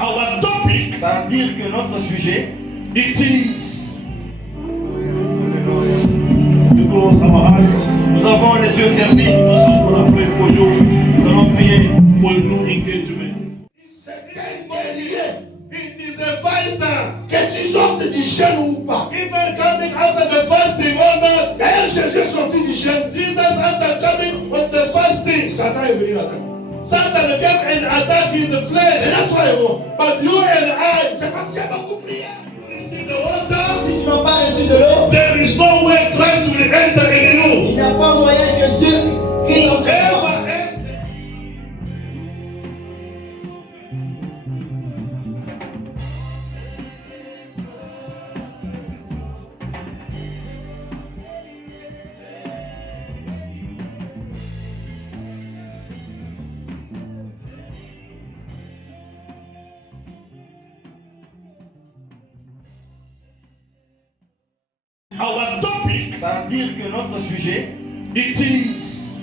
Our topic, va dire que notre sujet, it is. We close our eyes. nous avons les yeux fermés, tous I want to pray for you. nous allons prier. For a new engagement. C'est un lié. It is a vital. Que tu sortes du jeûne ou pas. Even coming after the fasting or not. D'ailleurs, Jésus est sorti du jeûne. Jesus after coming with the fasting. Satan est venu là-dedans. Satan came and attacked his Et flesh. là, toi, héros, But you and I, c'est parce qu'il y a beaucoup prié. receive the water. Si tu n'as pas reçu de l'eau, There is no way Christ will enter in you. il n'y a pas moyen que Dieu puisse entrer en toi. Whoever else. Our topic, Va dire que notre sujet, it is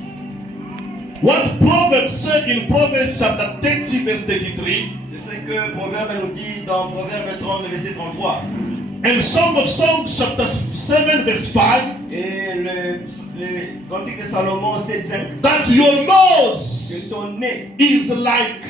what Proverbs said in Proverbs chapter 30 verse 33 c'est ce que Proverbe nous dit dans Proverbe 30, verset 33. and Song of Songs chapter 7 verse 5 Et le Cantique de Salomon 7,5. that your nose Que ton nez, is like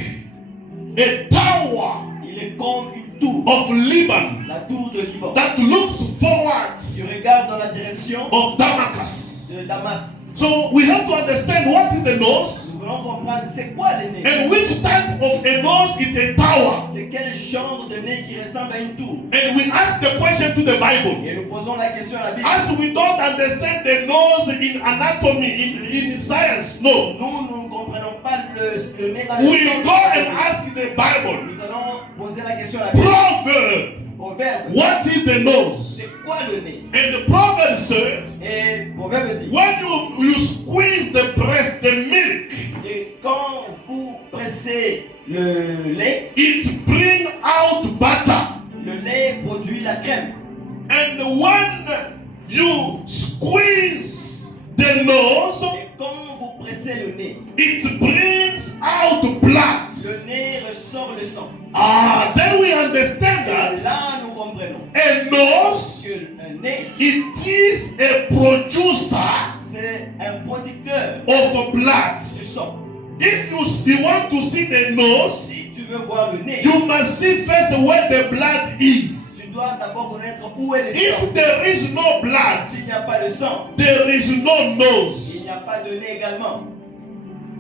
a tower il est comme une tour, of Liban la tour de Liban. that looks forward Tu regardes dans la direction of Damascus. de Damas. So we have to understand what is the nose Nous voulons comprendre c'est quoi le nez. and which type of a nose is a tower. C'est quel genre de nez qui ressemble à une tour. And we ask the question to the Bible. Et nous posons la question à la Bible. As we don't understand the nose in anatomy, in science, no. Nous ne comprenons pas le nez dans le We sens. go and ask the Bible. Nous allons poser la question à la Bible. Proverb, Proverbe, what is the nose? c'est quoi le nez? And the proverb says, Et Proverbe dit, when you squeeze the breast, the milk, et quand vous pressez le lait, it bring out butter. le lait produit la crème. And when you squeeze the nose, Et quand vous pressez le nez, it brings out blood. le nez ressort le sang. Ah, then we understand Et that là, nous comprenons a nose, que un nez, it is a producer c'est un producteur of blood. du sang. If you want to see the nose, Si tu veux voir le nez, you must see first where the blood is. tu dois d'abord connaître où est le sang. If there is no blood, S'il n'y a pas de sang, there is no il nose. n'y a pas de nez également.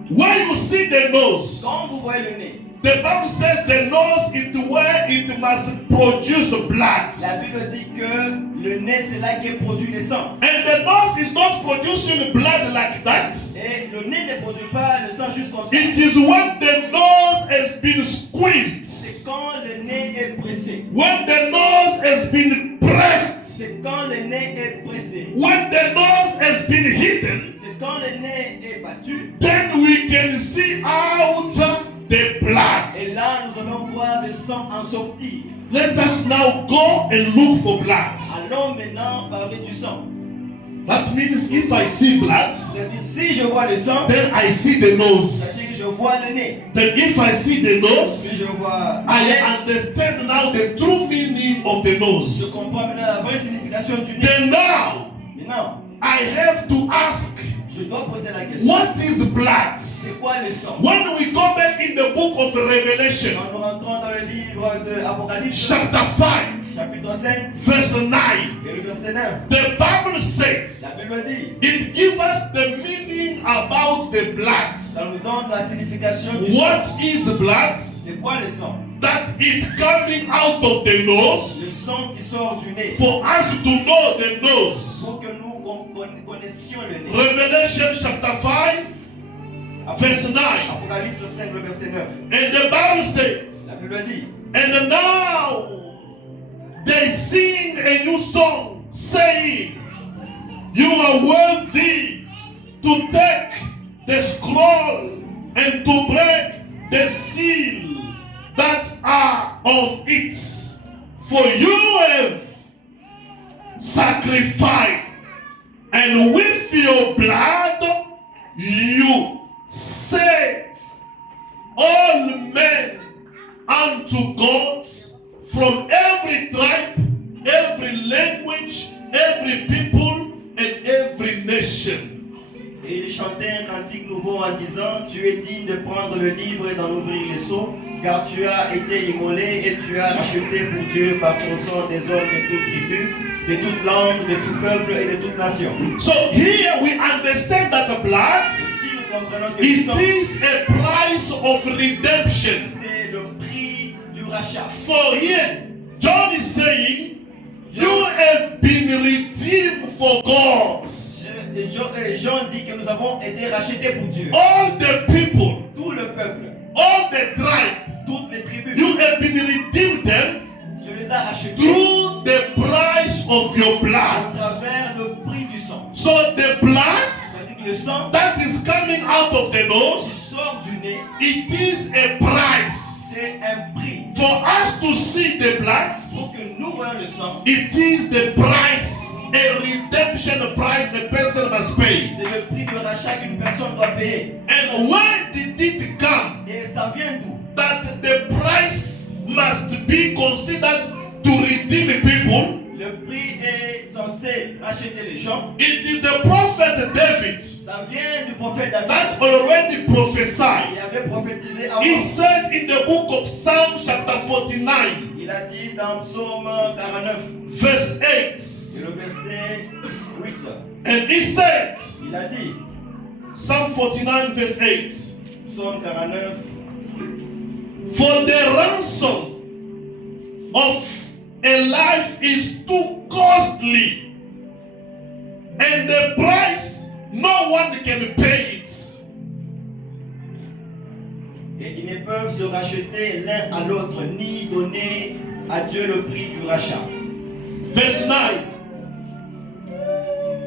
When you see the nose, Quand vous voyez le nez, the Bible says the nose is where it must produce blood. la Bible dit que le nez c'est là qui produit le sang. And the nose is not producing blood like that. Et le nez ne produit pas le sang juste comme ça. It is when the nose has been squeezed, C'est quand le nez est pressé. when the nose has been pressed, C'est quand le nez est pressé. when the nose has been hidden, C'est quand le nez est battu. then we can see out the blood. Et là, nous allons voir le sang en sortir. Let us now go and look for blood. Allons maintenant parler du sang. That means if I see blood, Je dis, si je vois le sang, then I see the ça nose. dit que je vois le nez. Then if I see the Si nose, je vois le I nez, understand now the true meaning of the je nose. comprends maintenant la vraie signification du nez. Then now, Maintenant, I have to ask, je dois poser la question. what is blood? C'est quoi le sang? When we go back in the book of Revelation, Quand nous rentrons dans le livre de Apocalypse, chapter 5, chapitre 5, verse 9, et le verset 9, the Bible says, la Bible dit, it gives us the meaning about the blood. ça nous donne la signification du What sang. is blood? C'est quoi le sang? That it's coming out of the nose. Le sang qui sort du nez. For us to know the nose. Pour que nous connaissions le nez. Revelation chapter 5, verse 9. Apocalypse 5, le verset 9. And the Bible says, La Bible dit, and now sing a new song, saying, you are worthy to take the scroll and to break the seal that are on it. For you have sacrificed, and with your blood you save all men unto God from every tribe, every language, every people, and every nation. Et il chantait un cantique nouveau en disant, tu es digne de prendre le livre et d'en ouvrir les sceaux, car tu as été immolé et tu as racheté pour Dieu par ton sang des hommes de toutes tribus, de toutes langues, de tout peuple et de toute nation. So here we understand that the blood, Ici nous comprenons que le it sang, is a price of redemption. c'est le prix du rachat. For here, John is saying, you have been redeemed for God. Jean dit que nous avons été rachetés pour Dieu. All the people, Tout le peuple, all the tribe, toutes les tribus, you have been redeemed them tu les as rachetés through the price of your à blood. travers le prix du sang. So the blood C'est-à-dire que le sang that is coming out of the qui nose, sort du nez, it is a price. c'est un prix. For us to see the blood, Pour que nous voyons le sang, it is the price, a redemption price the person must pay. c'est le prix de rachat qu'une personne doit payer. And where did it come Et ça vient d'où? that the price must be considered to redeem people? Le prix est censé racheter les gens. It is the prophet David Ça vient du prophète David. that already prophesied. Il avait prophétisé avant. He said in the book of Psalm chapter 49, Il a dit dans Psaume 49, verse 8, c'est le verset 8. and he said, Il a dit, Psalm 49 verse 8, Psaume 49, for the ransom of a life is too costly, and the price no one can pay it. et ils ne peuvent se racheter l'un à l'autre, ni donner à Dieu le prix du rachat. Verse 9,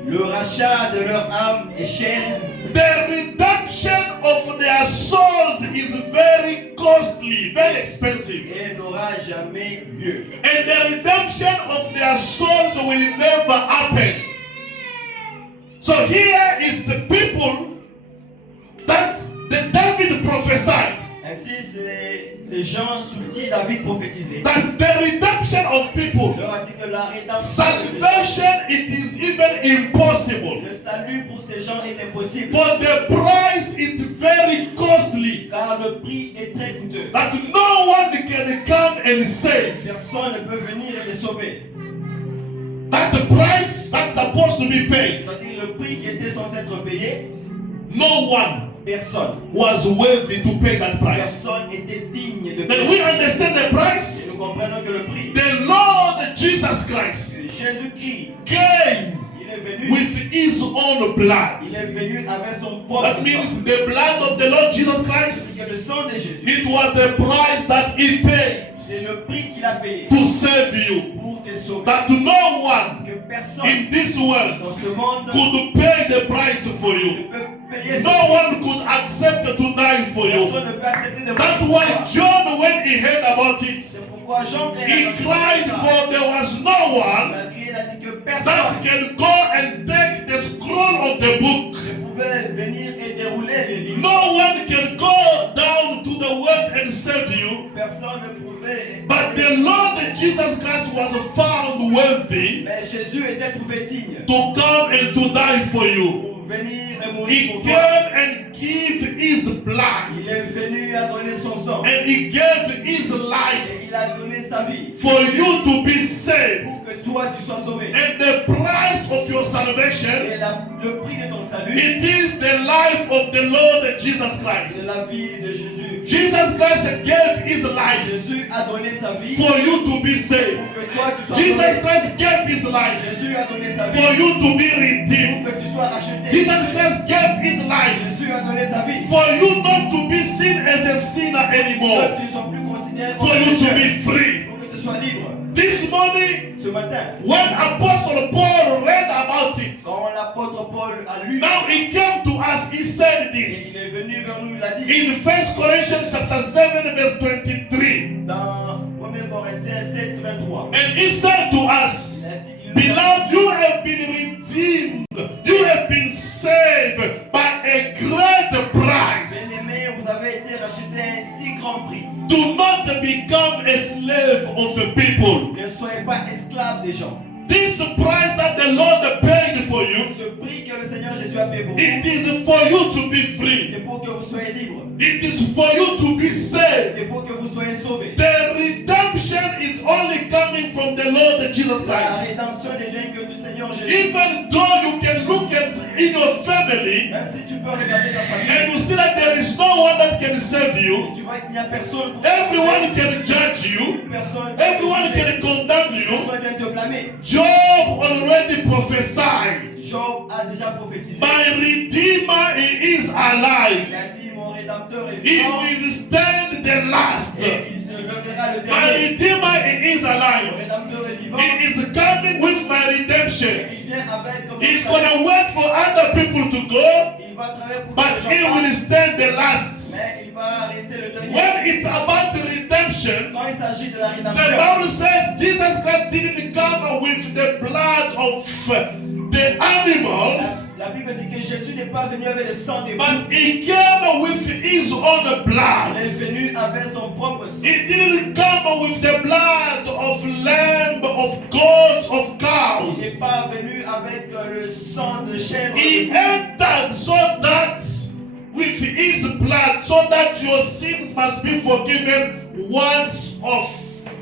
Le rachat de leur âme est cher, the redemption of their souls is very costly, very expensive. et n'aura jamais lieu. And the redemption of their souls will never happen. So here is the people that the David prophesied. Ainsi, c'est les gens sous qui David prophétisait. That the redemption of people, Il leur a dit que la rédemption, salvation, it is even impossible. le salut pour ces gens est impossible. For the price is very costly. Car le prix est très coûteux. That no one can come and save. Personne ne peut venir et les sauver. That the price that's supposed to be paid, C'est-à-dire le prix qui était censé être payé, no one personne. was worthy to pay that price. Personne était digne de Then we payer. understand the Et price. nous comprenons que le prix, The Lord Jesus Christ Jésus-Christ, came il est venu, with his own blood. il est venu avec son propre That sang. means the blood of the Lord Jesus C'est Christ, que le sang de Jésus, it was the price that he paid c'est le prix qu'il a payé to save you. pour te sauver. That no one Que personne in this world dans ce monde could pay the price for ne you. peut payer ce No prix. one could accept to die for you. Personne ne peut accepter de That's mourir. why John, when he heard about it, C'est pourquoi Jean, quand il he a entendu cried ça, for there was no il one a crié, il a dit que that personne can go and take the scroll of the book. ne pouvait venir et dérouler les livres. No one can go down to the world and save you. Personne ne pouvait. But the Lord Jesus Christ was found worthy Mais Jésus était trouvé digne to come and to die for you. pour venir et He mourir pour toi. came and gave his blood. Il est venu à donner son sang And he gave his et life il a donné sa vie for you to be saved. pour que toi tu sois sauvé. And the price of your salvation, Et le prix de ton salut, it is the life of the Lord Jesus c'est Christ. la vie de Jésus. Jesus Christ gave his life Jésus a donné sa vie for you to be saved. pour que toi tu sois Jesus sauvé. Christ gave his life Jésus a donné sa for vie you to be pour redeemed. que tu sois racheté. Jesus Christ gave his life Jésus a donné sa vie for you not to be seen as a sinner pour anymore, que tu ne sois plus considéré for comme un you to pécheur, be free. pour que tu sois libre. This morning, Ce matin, when Apostle Paul read about it, quand l'apôtre Paul a lu, now he came to us, he said et il this. est venu vers nous, il a dit In 1 Corinthians chapter 7 verse 23. dans 1 Corinthiens 7, 23. And he said to us, Il a dit, il nous a beloved, you have been redeemed. You have been saved by a great price. Bien-aimés, vous avez été rachetés à un si grand prix. Do not become a slave of the people. Ne soyez pas esclaves des gens. This price that the Lord paid for you, Ce prix que le Seigneur Jésus a payé pour vous, it is for you to be free. c'est pour que vous soyez libres. It is for you to be saved. C'est pour que vous soyez sauvés. The redemption is only coming from the Lord Jesus La Christ. rédemption ne vient que du Seigneur Jésus. Even though you can look at in your family Même si tu peux regarder ta famille, and you see that there is no one that can save you, tu vois qu'il n'y a personne pour everyone can judge you, personne, everyone can condemn you. personne vient te blâmer. Job already prophesied, Job a déjà prophétisé. my Redeemer he is alive. Il a dit, mon rédempteur est He vivant will stand the last. et il se levera le My dernier. Redeemer he is Mon alive. rédempteur est vivant. He is coming with my redemption. Il vient avec comme He's ça. gonna wait for other people to go, Il va travailler pour but que he les gens will partent, stand the last. mais il va rester le dernier. When it's about the redemption, Quand il s'agit de la the rédemption, Bible says Jesus Christ didn't come with the blood of the animals, la Bible dit que Jésus n'est pas venu avec le sang des boucs. but he came with his own Il blood. est venu avec son propre sang. He didn't come with the blood of lamb, of goats, of Il cows. n'est pas venu avec le sang de chèvre. He entered so that with his blood, so that your sins must be forgiven once off.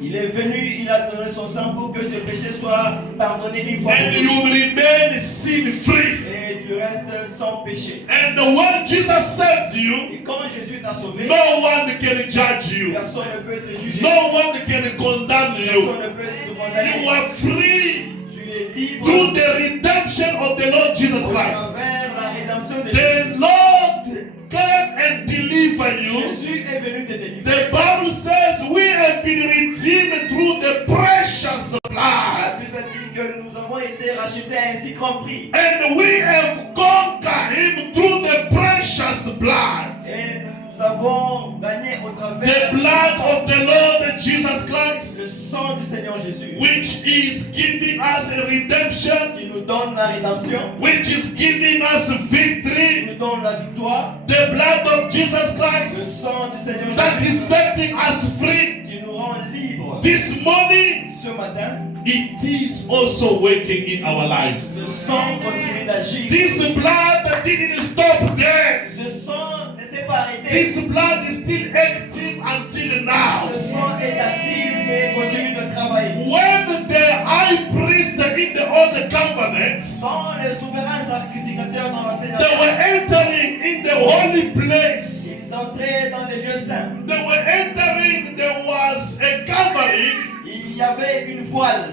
Il est venu, il a donné son sang pour que tes péchés soient pardonnés une fois And pour you toutes. remain sin free. Et tu restes sans péché. And when Jesus saved you, Et quand Jésus t'a sauvé, no one can judge you. personne ne peut te juger. No one can condemn you. Personne ne peut te You condamner. are free Tu es libre through the redemption of the Lord Jesus à Christ. travers la rédemption de Jésus. The Lord came and delivered you. Jésus est venu te délivrer. The Bible says we have been redeemed through the precious La blood. Bible dit que nous avons été rachetés à un si grand prix. And we have conquered him through the precious blood. Et nous avons gagné au travers The blood of the Lord Jesus le Christ, sang du Seigneur Jésus, which is giving us a redemption, qui nous donne la rédemption, which is giving us qui victory. nous donne la victoire. The blood of Jesus Le Christ sang du Seigneur that is Jésus setting us free. qui nous rend libres. This morning, Ce matin, it is also working in our lives. ce sang continue d'agir. This blood didn't stop there. Ce sang ne s'est pas arrêté. This blood is still active until now. Ce sang est actif et continue de travailler. When the high priest in the Old Covenant, Quand les souverains sacrificateurs dans l'Ancien they were Testament, entering in the holy place. ils entraient dans les lieux saints. They were entering, there was a covering, Il y avait une voile,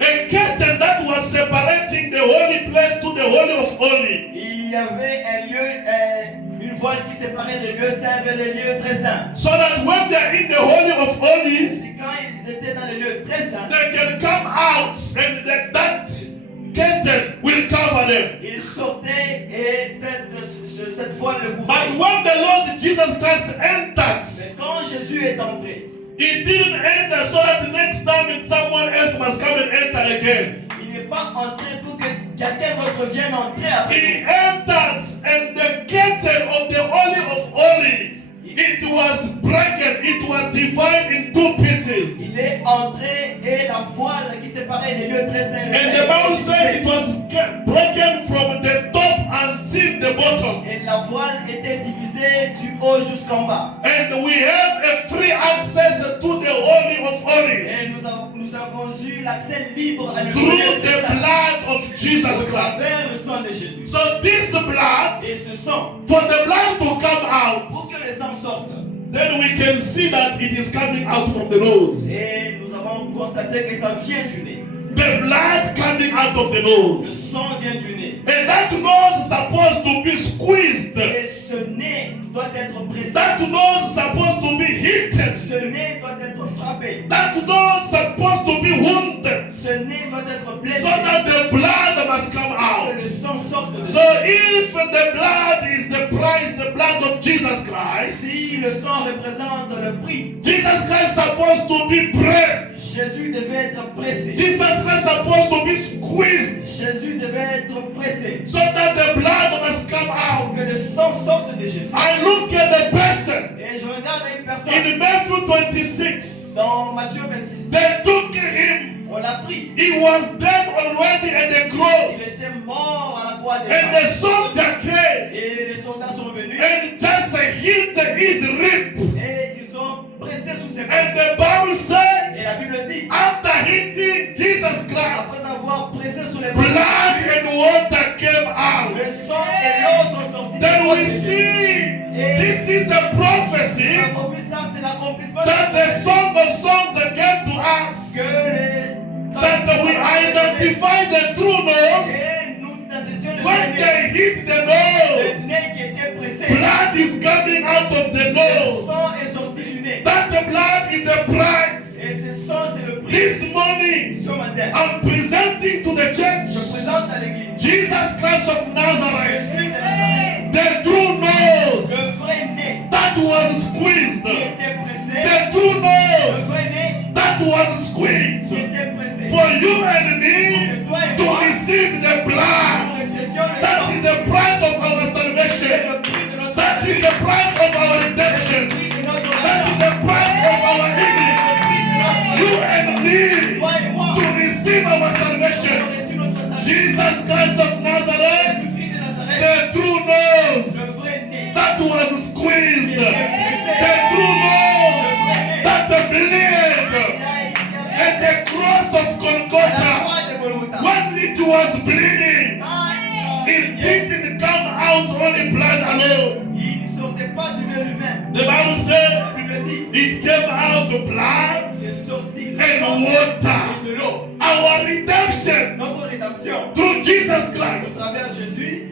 a curtain that was separating the holy place to the holy of holy. il y avait un lieu, une voile qui séparait les lieux saints vers les lieux très saints. So that when they're in the holy of holies, Et quand ils étaient dans les lieux très saints, they can come out and that curtain will cover them. ils sortaient et cette voile le But couvrait. when the Lord Jesus Christ entered, Mais quand Jésus est entré, he didn't enter so that the next time someone else must come and enter again. il n'est pas entré pour que quelqu'un d'autre vienne entrer après. He entered and the curtain of the Holy of Holies, it was broken, it was divided in two pieces. Il est entré et la voile qui séparait les lieux très saints. And the Bible says it was broken from the top until the bottom. Et la voile était divisée du haut jusqu'en bas. And we have a free access to the Holy of Et Holies nous avons eu l'accès libre à through l'Eucharistie the blood of Jesus au Christ. travers le sang de Jésus. So this blood, Et ce sang, for the blood to come out, pour que le sang sorte, then we can see that it is coming out from the nose. et nous avons constaté que ça vient du nez. The blood coming out of the Le nose. sang vient du nez. And that nose is supposed to be squeezed. Et ce nez doit être pressé. That nose is supposed to be heated. Ce nez doit être frappé. That nose is supposed to be le sang représente le prix. Jesus Christ supposed to be pressed. Jésus devait être pressé. Jesus Christ supposed to be squeezed Jésus devait être pressé so that the blood must come pour out. que le sang sorte de Jésus. I look at the person Et je regarde une personne in Matthew 26. dans Matthieu 26. They took him. On l'a pris. He was dead already at the Il cross. était mort à la croix des And the Croix. soldier came Et les soldats sont venus and just hit his rib. et ils ont pressé sous ses And côtes. the Bible Et la says, Bible dit, after hitting Jesus après Christ, avoir pressé sous les blood côtes, and water came out. le sang et l'eau sont sortis. Then des we côtes de Jésus. see this is the prophecy On a compris ça, c'est l'accomplissement that the Song of Songs gave to us. que les That we identify the true nose et nous identifions when le they hit the le nose. nez qui était pressé. Blood is coming out of the Le nose. sang est sorti du nez. That the blood is the price. Et ce sang, c'est le prix. This morning, Ce matin, I'm presenting to the je church présente à l'église Jesus Christ of Jésus Nazareth, de Nazareth, the true le nose vrai nez that was qui squeezed, était pressé, the true le nose vrai nez that was qui squeezed était pressé. for you and Pour me que toi et to moi, receive the nous blood. réceptions le That sang. is the price of our C'est salvation. le prix de notre That is salut. the price of our C'est le redemption. prix de notre That is rachat. the price of our healing. C'est le prix de notre You and me Toi et moi, to receive our nous avons salvation. reçu notre salut. Jesus Christ of Nazareth, Jésus de Nazareth, the true le nose vrai nez that was squeezed, qui était pressé, the true nose that the bleed, qui a and the cross of à la Golgotha. croix de Golgotha. When it was bleeding, Quand it didn't come out only blood alone. il ne sortait pas du nez lui-même. The Bible La says Bible dit, it came out the blood c'est sorti le and sang water. et de l'eau. Our redemption Notre rédemption, through Jesus à Christ. travers Jésus.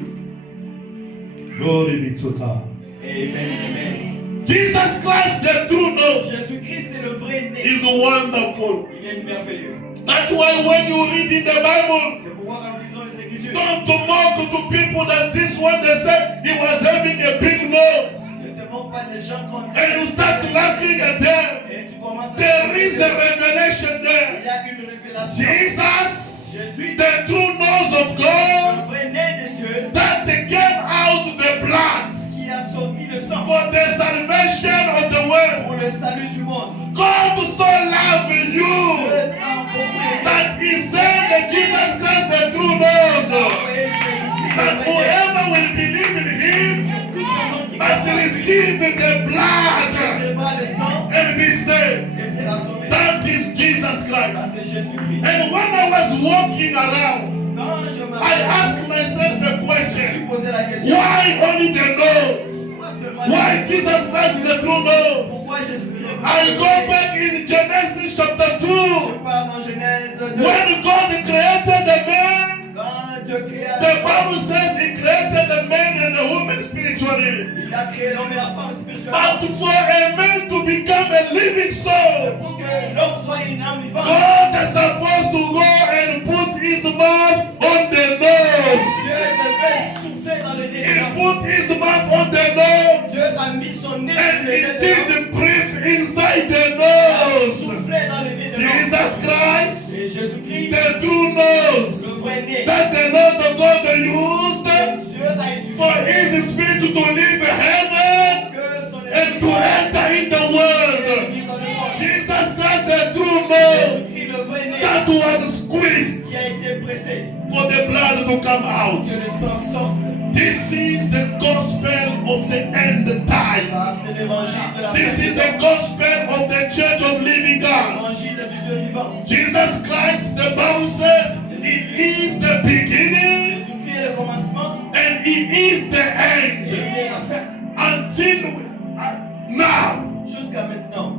Glory be to God. Amen, amen. Jesus Christ, the true nose, Jésus-Christ, c'est le vrai nez. is wonderful. Il est merveilleux. That's why when you read in the Bible, C'est pourquoi quand nous lisons les Écritures, don't mock to people that this one they say he was having a big nose. ne te moque pas des gens qu'on dit. And you start laughing at them. Et tu commences à There is a Il revelation there. y a une révélation. Jesus, Jésus, the true nose of le God, vrai nez de Dieu, that came out the blood qui a sorti le sang for the salvation of the world. pour le salut du monde. God so loved Dieu you a beaucoup aimé. that he sent that Jesus Christ, the true nose, Et Jésus-Christ, that le vrai nez, whoever will believe in him toute personne qui must croit en lui receive the blood recevra le sang and be saved. et sera sauvé. That is Jesus Ça, Christ. c'est Jésus-Christ. And when I was walking around, Quand je me I asked myself a je me suis question. posé la question, Why only the nose? pourquoi seulement Why Jesus Christ is the true nose? Pourquoi Jésus-Christ est I go back in Genesis chapter 2. Je pars dans Genèse 2. When God created the man, Quand Dieu créa the Bible says he created the man and the woman spiritually. il a créé l'homme et la femme spirituellement. But for a man to become a living soul, Pour que l'homme soit une âme vivante, God is supposed to go and put his mouth on the nose. Dieu devait souffler dans le nez de He l'homme. put his mouth on the nose. Dieu a mis son nez sur And le he nez de l'homme. did breathe inside the Il a nose. soufflé dans le nez de l'homme. Jesus Et Christ, Jésus-Christ, the true le nose vrai nez, that the Lord of God used que Dieu a for utilisé his spirit to leave heaven que son and to esprit enter in the est world. venu dans le monde. Jesus Christ, the true nose Jésus-Christ, le vrai nez, that was squeezed qui a été pressé, for the blood to come out. que le sang sorte. This is the gospel of the end time. Ça, c'est l'évangile de la This is the gospel of the church of living God. l'évangile du Dieu vivant. Jesus Christ, the Bible says, He is the beginning Jésus-Christ est le commencement and He is the et end. il est la fin. Until now, Jusqu'à maintenant.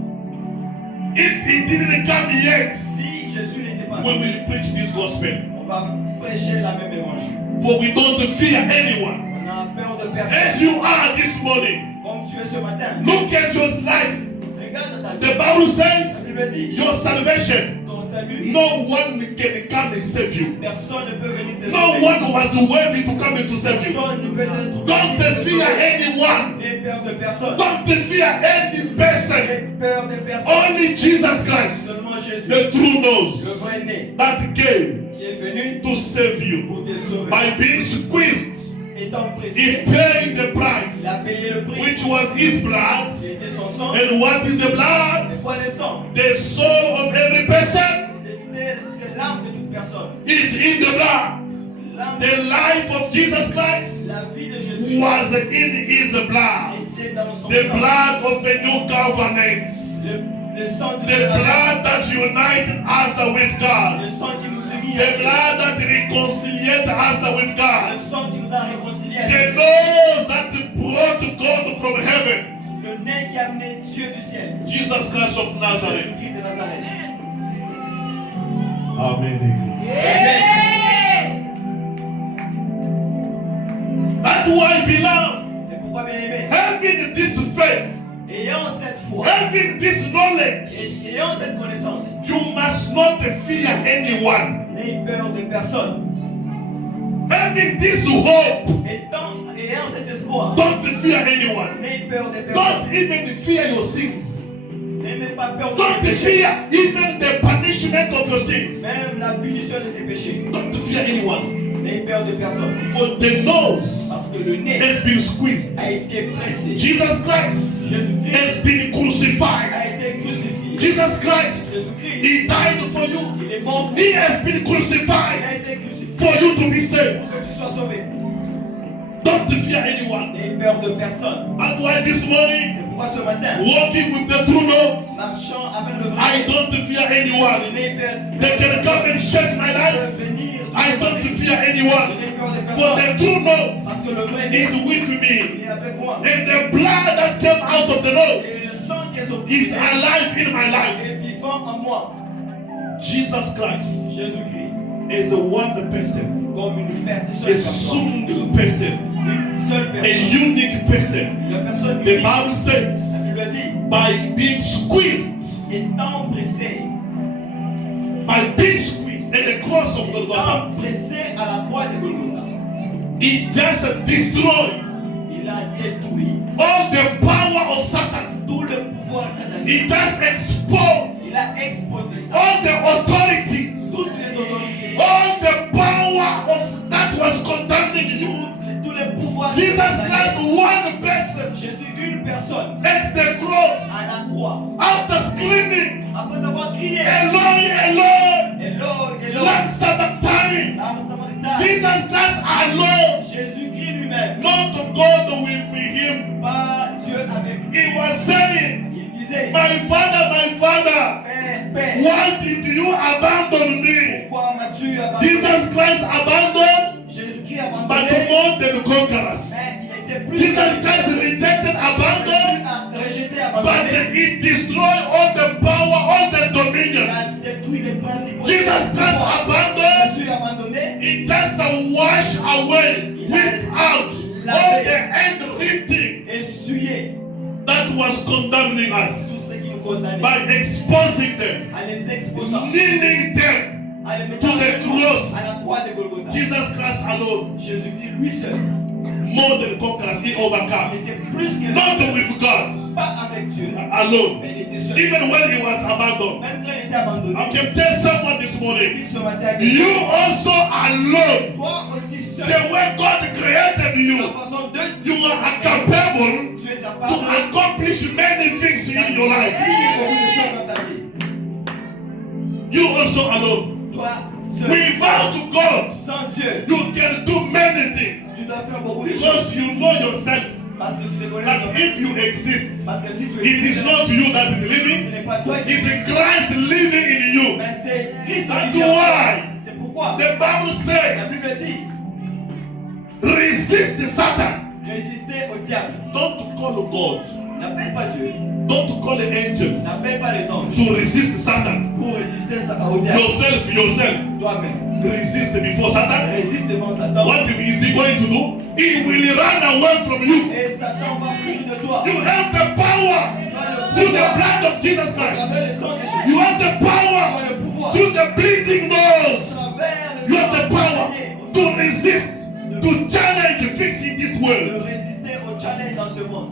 if He didn't come yet, Si Jésus n'était pas we venu, will preach this gospel. on va prêcher la même évangile. For we don't fear anyone. On a peur de As personne. you are this morning, Comme tu es ce matin. look at your life. Regarde ta vie. The Bible La says, Bible dit, your salvation ton salut, No one can come and save you. personne ne peut venir te No sauver. one was worthy to come and to save you. Personne ne peut être Don't fear anyone. N'aie peur de personne. Don't fear any person. N'aie peur de personne. Only Jesus Christ, Seulement Jésus, the true le knows, vrai né, that came qui est venu to save you. pour te sauver. By being squeezed, Étant he pressé, paid the price, il a payé le prix. which was his blood. C'était son sang. And what is the blood? C'est quoi le sang? The soul of every person C'est l'âme de toute personne. is in the blood. L'âme, The life of Jesus Christ la vie de Jésus was in his blood. était dans son The sang. blood of a new covenant. Le sang de The blood that united us with Le God. sang qui nous unit. The blood that reconciliated us with Le God. sang qui nous a réconciliés. The nose that brought God from heaven. Le nez qui a amené Dieu du ciel. Jesus Christ of Nazareth. Jésus de Nazareth. Amen. Amen. That's why, beloved, C'est pourquoi, bien-aimé, having this faith, ayant cette foi, having this knowledge, et ayant cette connaissance, you must not fear anyone. n'ayez peur de personne. Having this hope, Ayant cet espoir, don't fear anyone. n'ayez peur de personne. Don't even fear your sins. N'ayez pas peur de Don't tes péchés. fear even the punishment of your sins. Même la punition de tes péchés. Don't fear anyone. N'ayez peur de personne. For the nose Parce que le nez has been squeezed. a été pressé. Jesus Christ Jésus-Christ has been a crucified. été crucifié. Jesus Christ, He died for you. Il est mort. He has been Il a crucified été crucifié for you to be saved. pour que tu sois sauvé. Don't fear anyone. N'ayez peur de personne. That's why this morning, C'est pourquoi ce matin, walking with the true nose, marchant avec le I vrai, don't fear anyone. n'ayez peur. They can come and shake my Ils life. peuvent venir. I don't fear anyone. N'ayez peur de For personne. the true Parce nose que le vrai is nez with me. est avec moi. And the blood that came out of the Et nose le sang qui est sorti is alive in my life. est vivant en moi. Jesus Christ Jésus-Christ, is a one person, comme une a personne. single person, Une seule a personne. unique person. La personne The unique. Bible La says, Bible dit, by being squeezed, étant pressé, by being squeezed at the cross of Golgotha, étant pressé à la croix de Golgotha, it just destroyed il a détruit all the power of Satan. tout le pouvoir satanique. It just exposed Il a exposé all the authorities, toutes les autorités, all the power of that was condemning you. tous les pouvoirs Jesus sataniques. Christ, one person Jésus, une personne, at the cross, à la croix, after screaming, après avoir crié, Eloi, Eloi, Eloi, Eloi, Lam Sabachthani. l'âme samaritaine, Jesus Christ alone, Jésus-Christ lui-même, not God with him. pas Dieu avec lui. He was saying, Il disait, my Father, Père, Père, why did you abandon me? pourquoi m'as-tu abandonné? Jesus Christ abandoned, Jésus-Christ but abandonné, more than conquerors. mais il était plus Jesus Christ rejected, Jésus abandoned, a rejeté, but abandonné. he destroyed all the power, all the Il dominion. a détruit les principaux. Jesus Christ abandoned, Jésus abandonné. he just washed away, whipped out all the handwriting Essuyé that was condemning tout us ce qui nous condamnait, by exposing them, à les exposant, kneeling them à les mettre to the cross. à la croix de Golgotha. Jesus Christ alone, Jésus-Christ lui seul more than conquerors, he overcome. était plus que Not with God pas avec Dieu, alone. mais il était seul. Even when he was abandoned. Même quand il était abandonné, I can tell someone this il morning, dit ce matin, you also alone. toi aussi seul, The way God created la you, façon de you are capable tu es to capable accomplish many things in your life. d'accomplir beaucoup de choses dans ta vie. You also alone. Toi seul, Without God, sans Dieu, you can do many things tu dois faire beaucoup de choses. because you know yourself Parce que tu te connais that toi-même. if you exist, Parce que si tu it is existes, not you that is ce living, n'est pas toi qui it is Christ living in you. mais c'est Christ That's qui vit en toi. why C'est pourquoi the Bible la Bible says, dit resist Satan. résister au diable. Don't call God. N'appelle pas Dieu, Don't call the angels n'appelle pas les anges to resist Satan. pour résister au diable. Yourself. Toi-même, Resist before Satan. résiste devant Satan What is he going to do? He will run away from you. et Satan va fuir de toi. You have the power Tu as le through the pouvoir, blood of Jesus à Christ. travers le sang de Jésus. You have the Tu power as le pouvoir toi. through the bleeding nose, Travers le you have the sang power saigné, to resist, to challenge things in this de world. résister au challenge dans ce monde.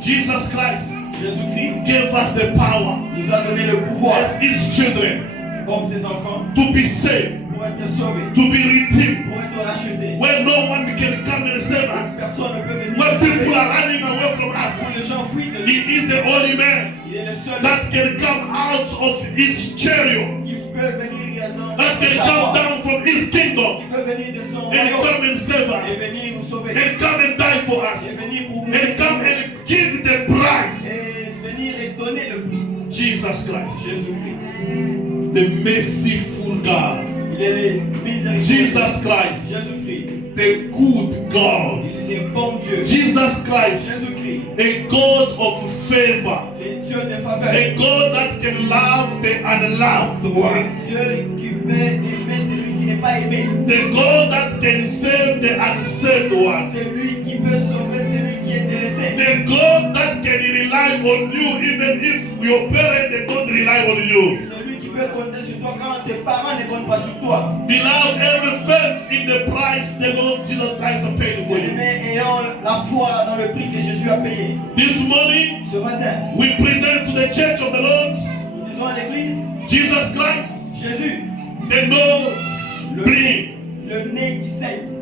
Jesus Christ Jésus-Christ gave us the power nous a donné le pouvoir, as his children comme ses enfants, to be saved, pour être sauvés, to be redeemed, pour être rachetés. where no one can come and save us. Personne ne peut venir When nous sauver. people are running away from Où les us, gens fuient de he lui, is the only man il est le seul that can come out of his chariot, qui peut venir dans that can sa come voie, down from his kingdom qui peut venir de son and royaume come and save et us, venir nous sauver, and come and die for et us, venir pour nous and come and give the price. et venir et donner le prix. Jesus Christ, Jésus-Christ. the merciful God. Il est le miséricordieux. Jesus Christ, Jésus-Christ. the good God. Il est bon Dieu. Jesus Christ, Jésus-Christ. a God of favor, Les dieux de faveur. a God that can love the unloved one, Dieu qui peut aimer celui qui n'est pas aimé. the God that can save the unsaved one, Celui qui peut sauver celui qui est délaissé. the God that can rely on you even if your parents they don't rely on you. Celui qui peut compter sur toi quand tes parents ne comptent pas sur toi. Beloved, have faith in the price the Lord Jesus Christ has paid for you. Bien-aimés, ayons la foi dans le prix que Jésus a payé. This morning, Ce matin, we present to the church of the Lord nous disons à l'église, Jesus Christ, Jésus, the nose bleeding, le nez qui saigne,